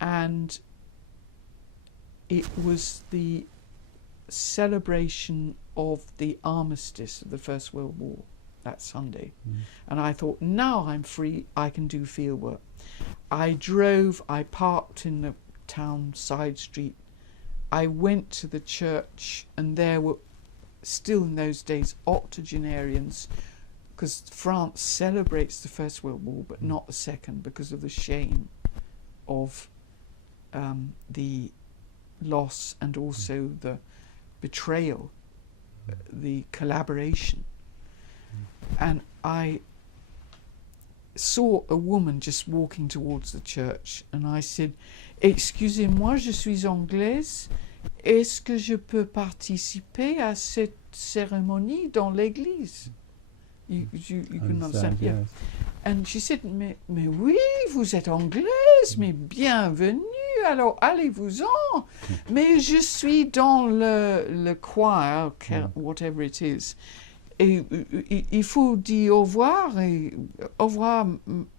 and it was the celebration of the armistice of the First World War that Sunday. And I thought, now I'm free, I can do fieldwork. I parked in the town side street. I went to the church, and there were still in those days octogenarians, because France celebrates the First World War but not the Second because of the shame of the loss and also the betrayal, the collaboration. And I saw a woman just walking towards the church, and I said, "Excusez-moi, je suis anglaise. Est-ce que je peux participer à cette cérémonie dans l'église?" You can understand, yeah. Yes. And she said, mais oui, vous êtes anglaise, mais bienvenue, alors allez-vous-en. Mais je suis dans le choir, whatever it is. Et il faut dire au revoir,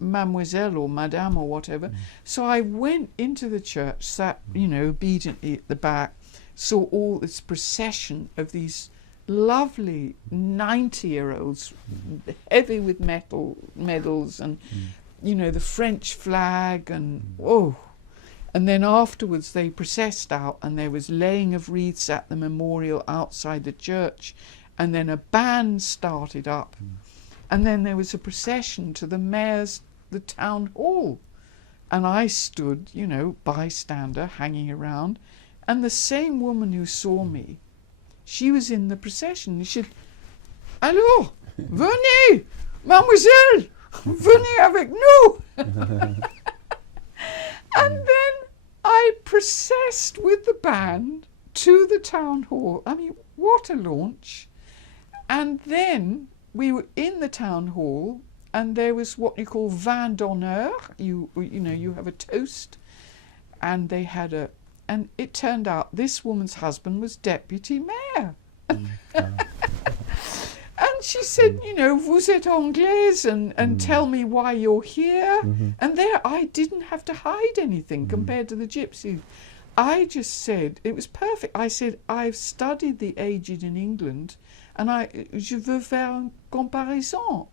mademoiselle or madame or whatever. So I went into the church, sat, obediently at the back, saw all this procession of these lovely 90-year-olds, heavy with medals, and the French flag, and and then afterwards they processed out, and there was laying of wreaths at the memorial outside the church, and then a band started up, and then there was a procession to the town hall, and I stood, bystander, hanging around, and the same woman who saw me, she was in the procession. She said, "Alors, venez, mademoiselle, venez avec nous." And then I processed with the band to the town hall. I mean, what a launch. And then we were in the town hall, and there was what you call vin d'honneur. You have a toast, and they had and it turned out this woman's husband was deputy mayor. And she said, "Vous êtes anglaise, and tell me why you're here." And there I didn't have to hide anything compared to the gypsies. I just said, it was perfect. I said, "I've studied the aged in England, and je veux faire une comparaison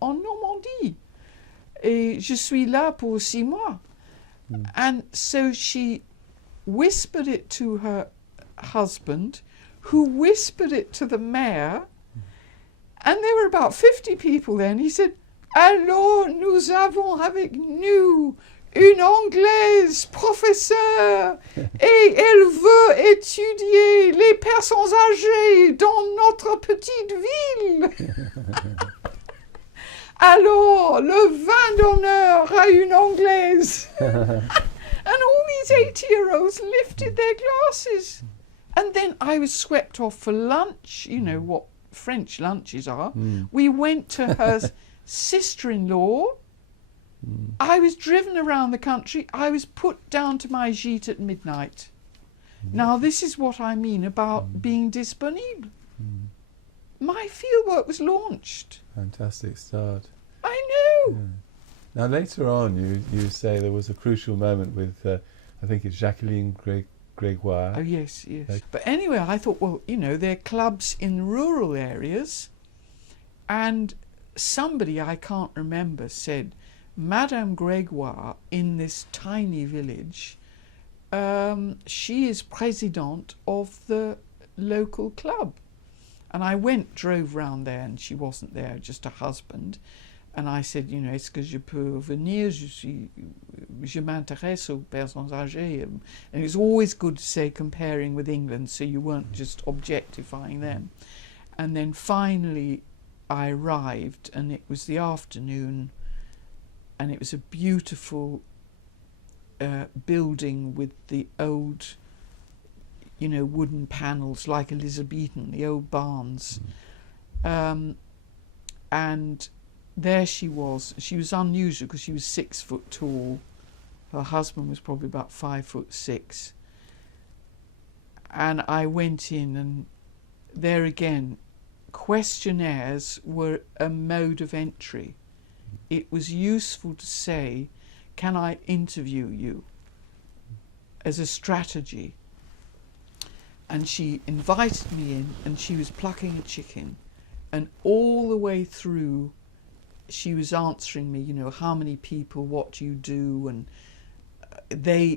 en Normandie. Et je suis là pour 6 mois. And so she whispered it to her husband, who whispered it to the mayor, and there were about 50 people there, and he said, "Alors, nous avons avec nous une Anglaise professeure, et elle veut étudier les personnes âgées dans notre petite ville." Alors, le vin d'honneur à une Anglaise. And all these 80-year-olds lifted their glasses. And then I was swept off for lunch, what French lunches are. We went to her sister-in-law. I was driven around the country. I was put down to my gîte at midnight. Now, this is what I mean about being disponible. My fieldwork was launched. Fantastic start. I know. Yeah. Now, later on, you say there was a crucial moment with, I think it's Jacqueline Grégoire. Oh, yes. But anyway, I thought, well, there are clubs in rural areas, and somebody, I can't remember, said, Madame Grégoire, in this tiny village, she is president of the local club. And I drove round there, and she wasn't there, just her husband. And I said, est-ce que je peux venir? Je m'intéresse aux personnes âgées. And it's always good to say comparing with England, so you weren't just objectifying them. And then finally I arrived, and it was the afternoon, and it was a beautiful building with the old, wooden panels like Elizabethan, the old barns. And there she was. She was unusual because she was 6 foot tall. Her husband was probably about 5'6". And I went in, and there again, questionnaires were a mode of entry. It was useful to say, "Can I interview you?" as a strategy. And she invited me in, and she was plucking a chicken, and all the way through she was answering me, you know, how many people, what do you do, and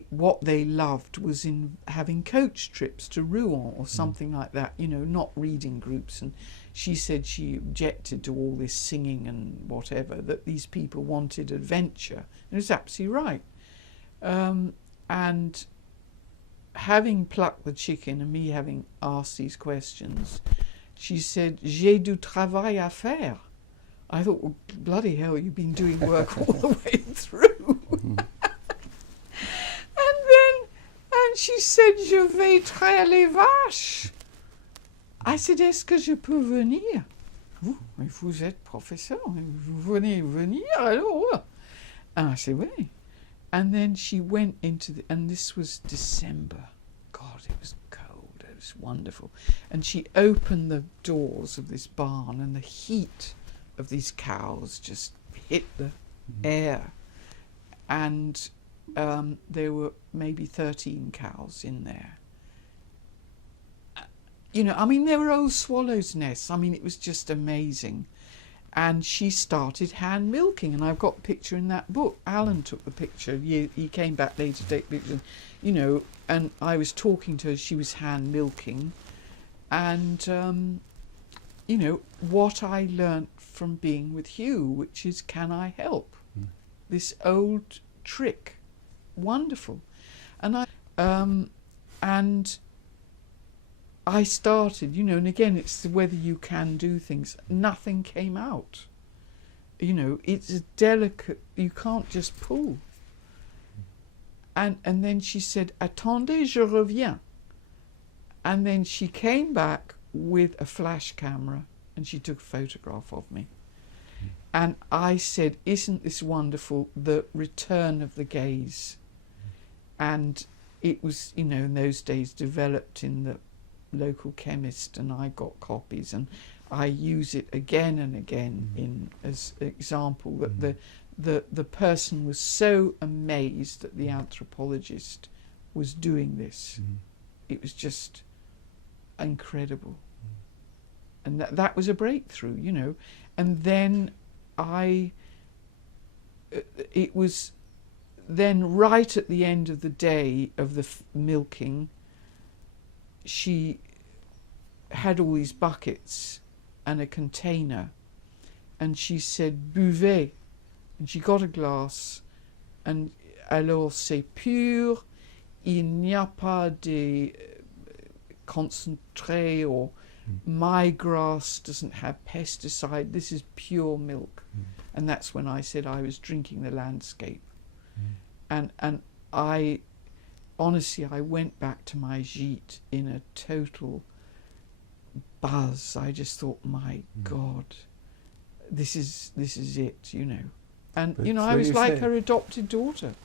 what they loved was in having coach trips to Rouen or something like that, you know, not reading groups. And she said she objected to all this singing and whatever, that these people wanted adventure. And it was absolutely right. And having plucked the chicken and me having asked these questions, she said, "J'ai du travail à faire." I thought, well, bloody hell, you've been doing work all the way through. And she said, "Je vais traire les vaches." I said, "Est-ce que je peux venir?" Vous êtes professeur, vous venez venir alors? And I said, "Oui." And then she went into and this was December. God, it was cold. It was wonderful. And she opened the doors of this barn, and the heat of these cows just hit the air. And there were maybe 13 cows in there. You know, I mean, there were old swallows' nests. I mean, it was just amazing. And she started hand milking, and I've got a picture in that book. Alan took the picture. He came back later to take pictures, you know, and I was talking to her. She was hand milking. And, you know, what I learnt from being with Hugh, which is, can I help? This old trick. Wonderful. And I started, you know, and again, it's whether you can do things. Nothing came out. You know, it's delicate. You can't just pull. And then she said, "Attendez, je reviens." And then she came back with a flash camera and she took a photograph of me. And I said, "Isn't this wonderful? The return of the gaze." And it was, you know, in those days developed in the local chemist, and I got copies, and I use it again and again in as an example that the person was so amazed that the anthropologist was doing this. It was just incredible. And that was a breakthrough, you know. And then it was then right at the end of the day of the milking, she had all these buckets and a container, and she said, "Buvez." And she got a glass, and alors c'est pur, il n'y a pas de concentré, or my grass doesn't have pesticide, this is pure milk. And that's when I said I was drinking the landscape. And I honestly, I went back to my gîte in a total buzz. I just thought, my God, this is it, you know. And, But you know, so I was you like say- her adopted daughter.